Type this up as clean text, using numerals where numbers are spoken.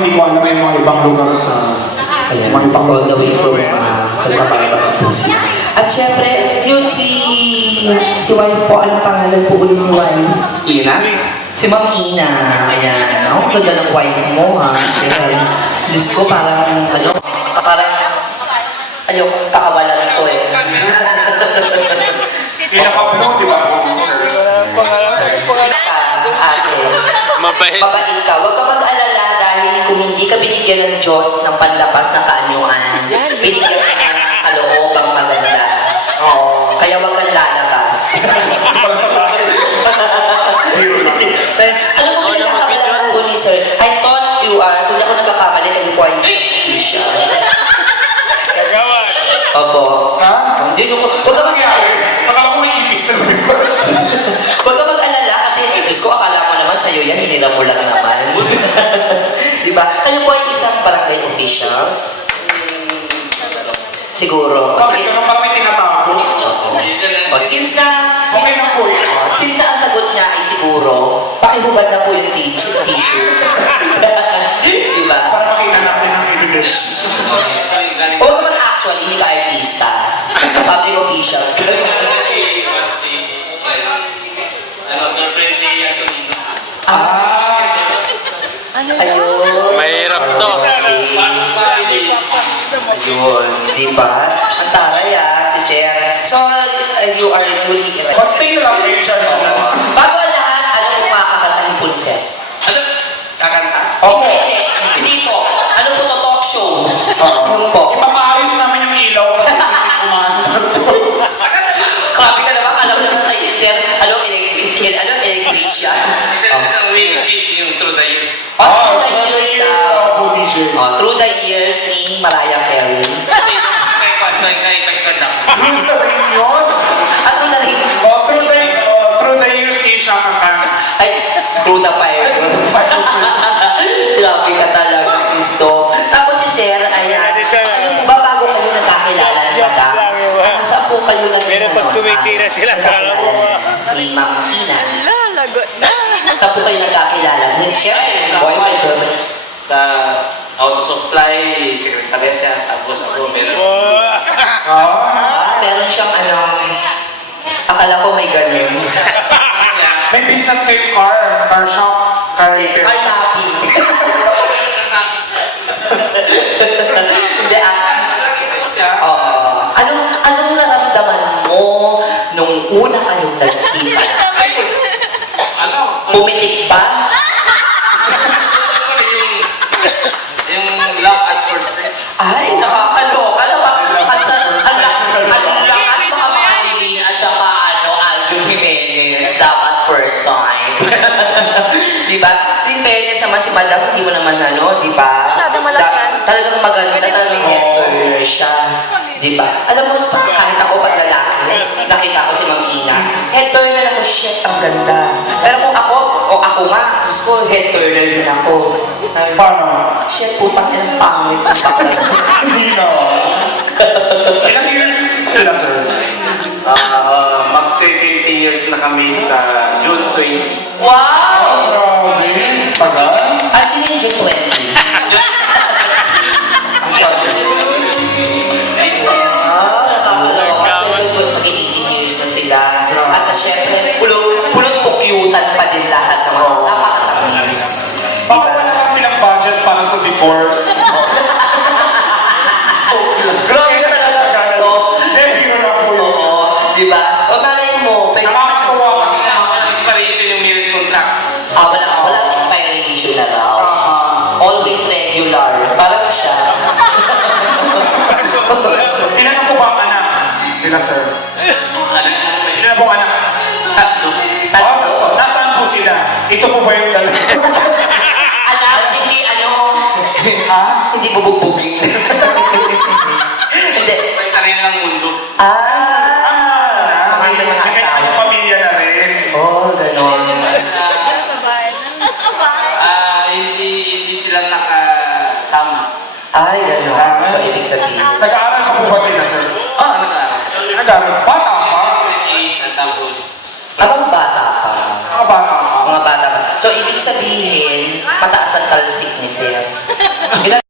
Hindi ko alam yung mga ibang lugar sa Ayan, mga ibang all the way from sa Kapampangan po siya. At syempre, yun si wife po, anong pangalan po ulit ni wife? Ina? Si Ma'am Ina. Ayan, ang ganda ng wife mo ha. Diyos ko, parang kakawalan to eh. pinaka-blue, di ba? Ate, Mabait. mabait ka. Huwag ka mag-alala dahil kung hindi ka binigyan ng Diyos ng panlapas na kaanyuan, binigyan ka na ng kaloobang maganda. Oo. Kaya huwag kang lalabas. Para sa tayo. Alam mo, pinagkakabalahan ko ni Sir, I thought you are, kung ako nagkakamali, kayo po ay siya. Kagawan. Opo. Ha? Hindi ko, huwag ka mag-alala. Akala ko may ipis na Huwag ka mag-alala kasi, Diyos ko, akala mo naman sa'yo yan, hiniram mo lang naman. Diba? Kayo po ay isang barangay officials? Siguro. Bakit ka nang parang may tinatago? O, since na po yun. since na ang sagot niya ay siguro, pakihubad na po yung t-shirt. Diba? Para makita natin ang evidence. Huwag ka mag-actually, hindi ka artista. Public officials. Ayun. Mahirap to. Okay. Ayun. Diba? Ang taray si Sir. So, you are newly... Mag-stay na lang kayo, Church. Bago ang lahat, alam mo makakanta ni Pulset? Ano? Kakanta? Hindi, hindi. Hindi po. Ano po to? Talk show. Yung po. Ipapaayos namin yung ilaw kasi hindi kumano. Grabe ka naman. Alam mo naman kay Sir, electrician. Yung through the years. Through the years daw. DJ. Through the years ni Mariah Carey. Through the ring yun. At through the ring. Through the years, di siya kakanta. Ay, through the fire. Grabe ka talaga, Cristo. Tapos si Sir, ayan. Alam mo ba, bago kayo nagkakilala ni Madam? Saan po kayo nagkilala? Pero pag tumitira sila, kala mo, ni Ma'am Ina. Lagot na. Saan po kayo nagkakilala? Siyempre, boyfriend ko. Sa auto supply, sekretarya siya. Tapos ako, meron. Meron siyang akala ko may ganun. May business kayo car shop, car repair. Car shopping. Hindi, oo. Anong naramdaman mo nung una kayong nagkita? Ano? Pumitik ba? Yung love at first sight. Ay, nakakaloka. Ang lakas mga Marilyn at saka Aljo Jimenez. Dapat first time. Diba? In fairness naman si Madam, hindi mo naman diba? Masyadong malaki. Talagang maganda, talagang header siya. Diba? Alam mo, kahit ako pag lalaki, nakita ko si Ma'am Ina, head turner ako, shit, ang ganda. Pero kung ako nga, Diyos ko, head turner din ako. Sabi ko, Paano? shit, putang ina, pangit ng bakla. Hindi na. Ilang years sila, sir? Mag-20 years na kami sa June 20. Wow! Grabe. Tagal. At sino yung June 20? Mag-18 years na sila. At syempre, pulot pukyutan pa din lahat ng mga napakatamis. Baka wala lang silang budget para sa divorce. Grabe na talaga gusto. Hindi na lang po yun. Oo. Diba? O malay mo, Nakakatuwa kasi sa mga Expiration yung nearest contract. wala expiration na daw. Always regular. Parang siya. Ilan po ba ang anak nila, sir? Ilan po ang anak? Tatlo. Tatlo. Nasaan po sila? Ito po ba yung dalawa? Alam, hindi Ha? hindi bubugbugin. Hindi. May sarili ng mundo. Mga May asawa. pamilya na rin. Oh, ganon. Nasa bahay na. Nasa bahay. Hindi sila nakasama. Ay, ganon. So, ibig sabihin. Nag-aaral ka po ba sila, sir? Nag-aaral. Nag-aaral. Bata pa. Tapos... Abang bata pa. Mga bata pa. mga bata pa. So, ibig sabihin, mataas ang talsik ni Sir. Ilan